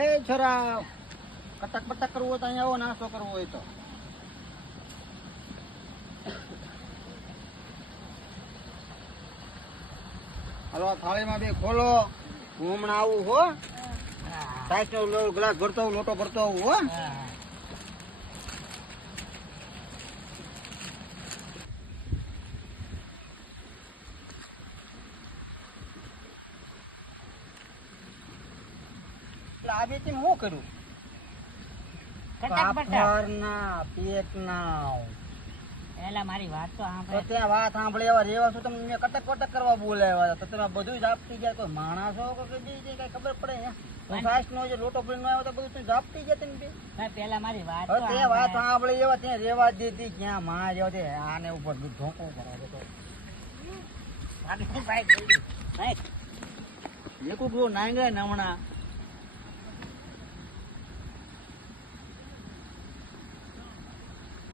એ છોરા કટક પટક કરવું હોય તો અહીંયા આવો, નાસ્તો કરવો હોય તો. હાલો થાળીમાં બે ખોલો, હું હમણાં આવું હો. સાઈડ નો ગ્લાસ ભરતો આવું, લોટો ભરતો આવું હો. આ બે શું કરું? ના પેટ ના એલા મારી વાત તો તો સાંભળ. ત્યાં વાત સાંભળે એવા રેવા છું તમે. મેં કટક કટક કરવા બોલાવ્યા તો તમે બધું જ આપતી જાય. કોઈ માણસો કે કઈ ખબર પડે ને? સાસ નો જે લોટો ભરીને આવ્યો તો બધું તું આપતી જાય તમે બે. ભાઈ પેલા મારી વાત હવે તો તે વાત સાંભળ. સાંભળે એવા ત્યાં રેવા જ દીધી. ક્યાં માં જેવા તે આને ઉપર ઢોકું કરાવે તો ભાઈ, ભાઈ, એકું ગયો નાંગા નમણા